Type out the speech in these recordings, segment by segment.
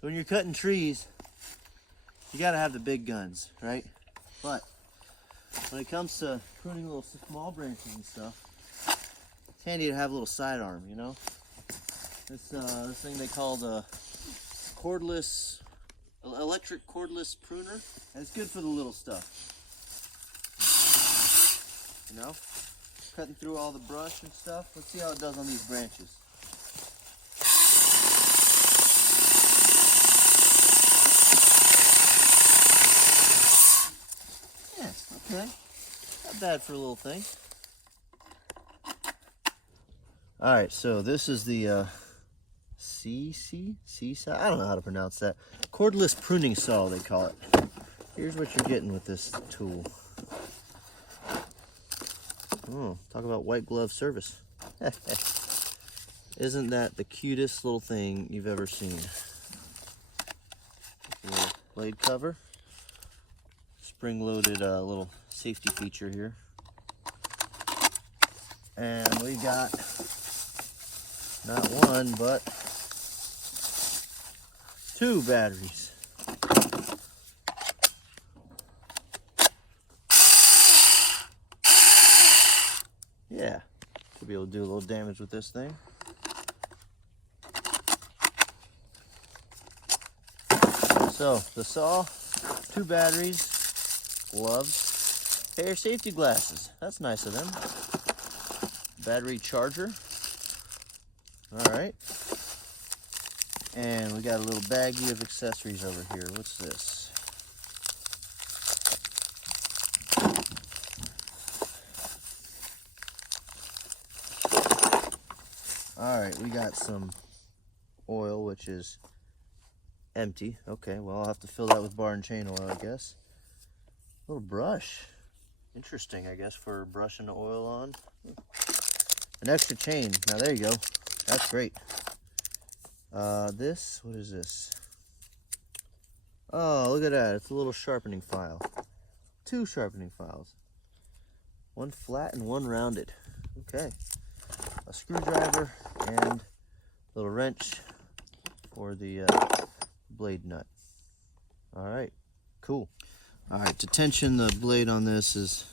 When you're cutting trees, you gotta have the big guns, right? But when it comes to pruning little small branches and stuff, it's handy to have a little sidearm, you know? This thing they call the electric cordless pruner, and it's good for the little stuff. You know? Cutting through all the brush and stuff. Let's see how it does on these branches. Okay, not bad for a little thing. All right, so this is the saw. I don't know how to pronounce that. Cordless pruning saw, they call it. Here's what you're getting with this tool. Oh, talk about white glove service. Isn't that the cutest little thing you've ever seen? Little blade cover. Spring-loaded little safety feature here. And we got not one, but 2 batteries. Yeah, should be able to do a little damage with this thing. So, the saw, 2 batteries, gloves, pair of safety glasses. That's nice of them. Battery charger. All right. And we got a little baggie of accessories over here. What's this? All right, we got some oil, which is empty. Okay, well, I'll have to fill that with bar and chain oil, I guess. Little brush. Interesting, I guess, for brushing the oil on. An extra chain. Now, there you go. That's great. What is this? Oh, look at that. It's a little sharpening file. 2 sharpening files. One flat and one rounded. Okay. A screwdriver and a little wrench for the blade nut. All right, cool. All right, to tension the blade on this is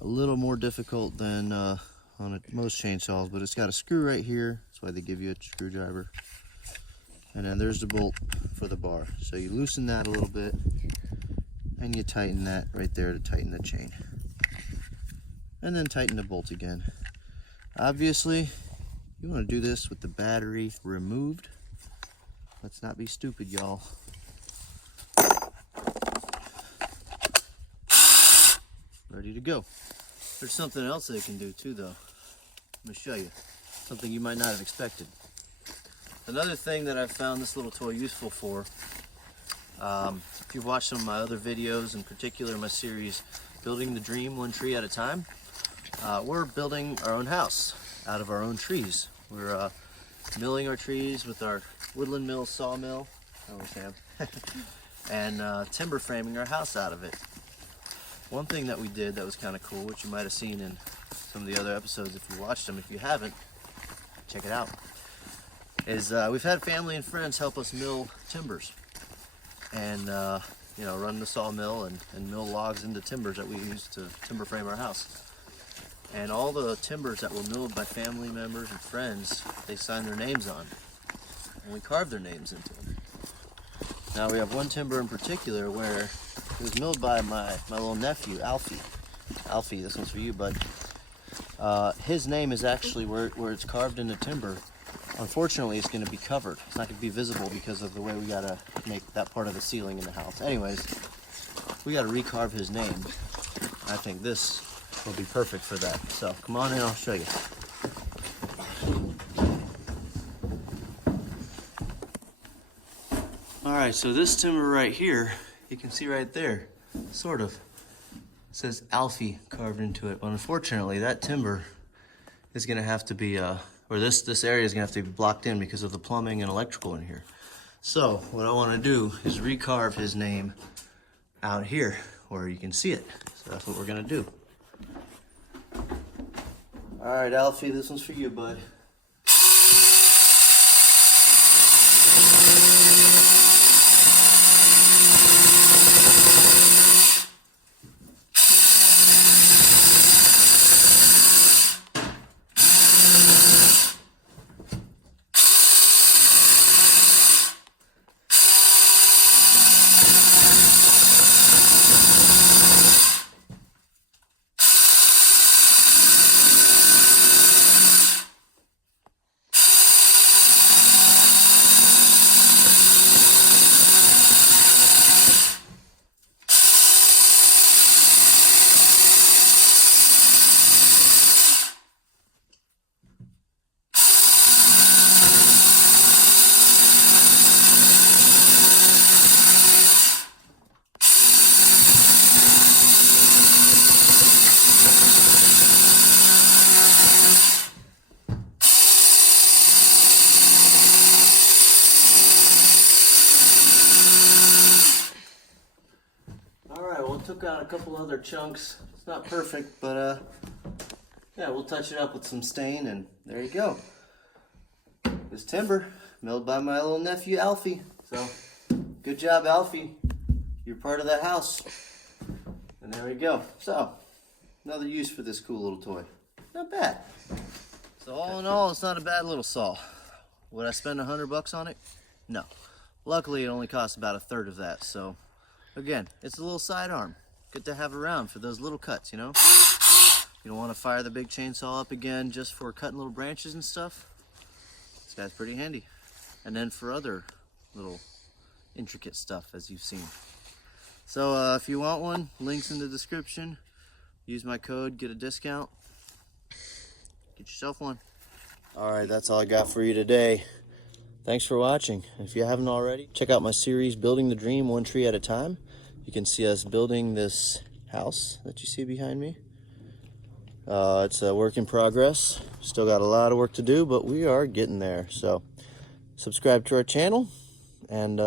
a little more difficult than on most chainsaws, but it's got a screw right here. That's why they give you a screwdriver. And then there's the bolt for the bar. So you loosen that a little bit and you tighten that right there to tighten the chain. And then tighten the bolt again. Obviously, you want to do this with the battery removed. Let's not be stupid, y'all. Ready to go. There's something else they can do too, though. Let me show you. Something you might not have expected. Another thing that I've found this little toy useful for, if you've watched some of my other videos, in particular my series, Building the Dream One Tree at a Time, we're building our own house out of our own trees. We're milling our trees with our Woodland Mill sawmill, and timber framing our house out of it. One thing that we did that was kind of cool, which you might have seen in some of the other episodes if you watched them. If you haven't, check it out. Is we've had family and friends help us mill timbers and you know, run the sawmill and mill logs into timbers that we use to timber frame our house. And all the timbers that were milled by family members and friends, they signed their names on, and we carved their names into them. Now we have one timber in particular where it was milled by my little nephew, Alfie. Alfie, this one's for you, bud. His name is actually where it's carved in the timber. Unfortunately, it's going to be covered. It's not going to be visible because of the way we got to make that part of the ceiling in the house. Anyways, we got to recarve his name. I think this will be perfect for that. So come on in, I'll show you. All right, so this timber right here, you can see right there, sort of, it says Alfie carved into it. But unfortunately, that timber is going to have to be, or this area is going to have to be blocked in because of the plumbing and electrical in here. So what I want to do is recarve his name out here where you can see it. So that's what we're going to do. All right, Alfie, this one's for you, bud. took out a couple other chunks. It's not perfect, but yeah, we'll touch it up with some stain, and there you go. This timber, milled by my little nephew Alfie. So, good job, Alfie. You're part of that house. And there we go. So, another use for this cool little toy. Not bad. So all in all, it's not a bad little saw. Would I spend $100 on it? No. Luckily, it only costs about a third of that. So, again, it's a little sidearm. Good to have around for those little cuts, you know? You don't want to fire the big chainsaw up again just for cutting little branches and stuff. This guy's pretty handy. And then for other little intricate stuff, as you've seen. So if you want one, links in the description. Use my code, get a discount. Get yourself one. All right, that's all I got for you today. Thanks for watching. If you haven't already, check out my series, Building the Dream One Tree at a Time. You can see us building this house that you see behind me. It's a work in progress. Still got a lot of work to do, but we are getting there. So subscribe to our channel and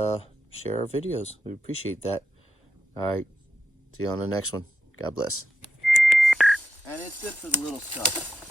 share our videos. We appreciate that. All right, see you on the next one. God bless. And it's good for the little stuff.